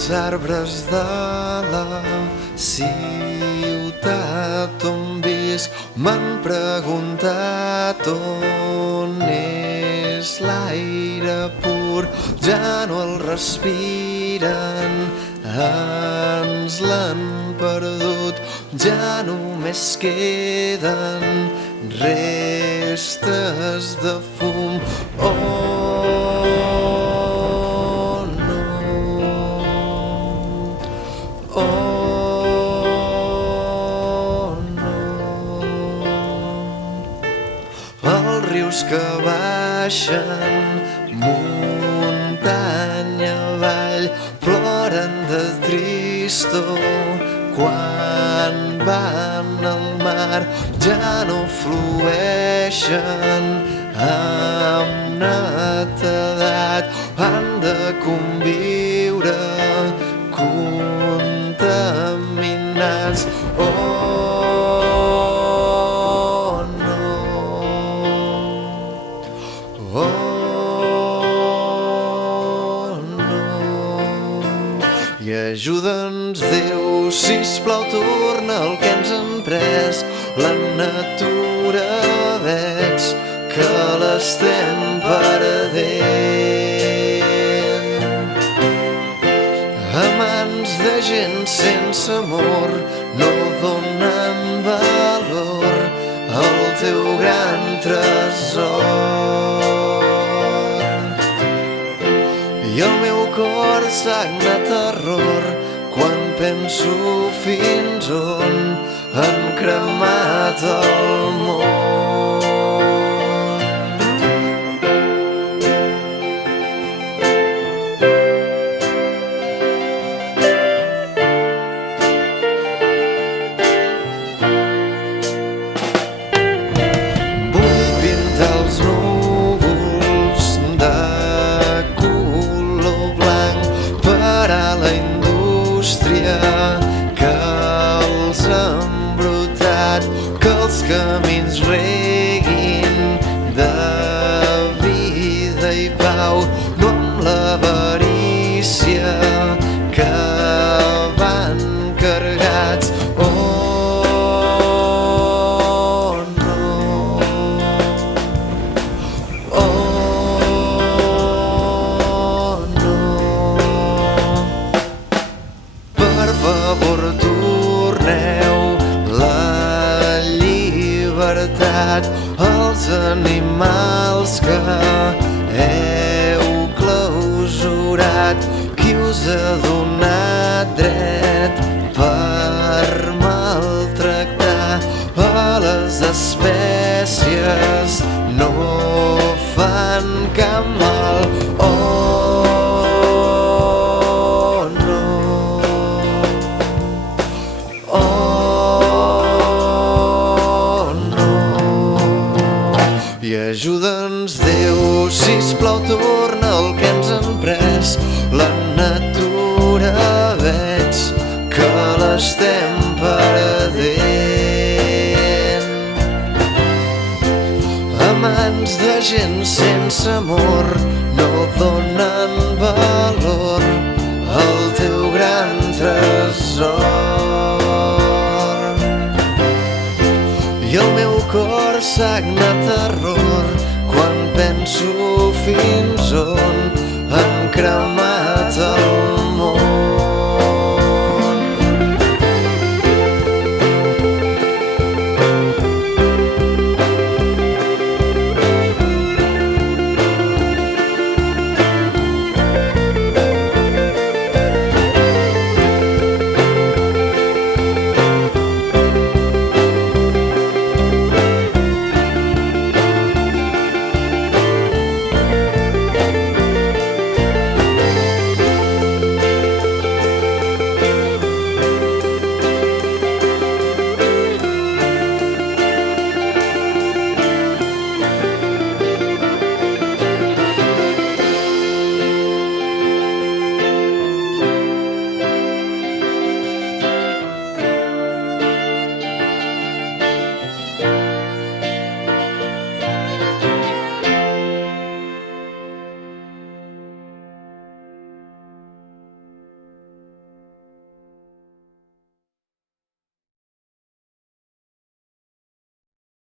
Els arbres de la ciutat on visc m'han preguntat on és l'aire pur. Ja no el respiren, ens l'han perdut. Ja només queden restes de fum. Els rius que baixen muntanya avall ploren de tristor quan van al mar. Ja no flueixen amb netedat, han de conviure contaminats. I ajuda'ns, Déu, sisplau, torna el que ens han pres. La natura veig que l'estem perdent. A mans de gent sense amor no donen valor al teu gran tresor. I el meu cor sagna terror quan penso fins on han cremat el món. Vull pintar els núvols de la indústria que els ha embrutat, que els camins reguin de vida i pau, no amb l'avarícia que van carregats. Per favor, torneu la llibertat als animals que heu clausurat. Qui us ha donat dret per maltractar a les espècies? No fan cap mal. I ajuda'ns, Déu, sisplau, torna el que ens han pres. La natura veig que l'estem perdent. A mans de gent sense amor no donen valor al teu gran tresor. I el meu cor sagna terror quan penso fins on han cremat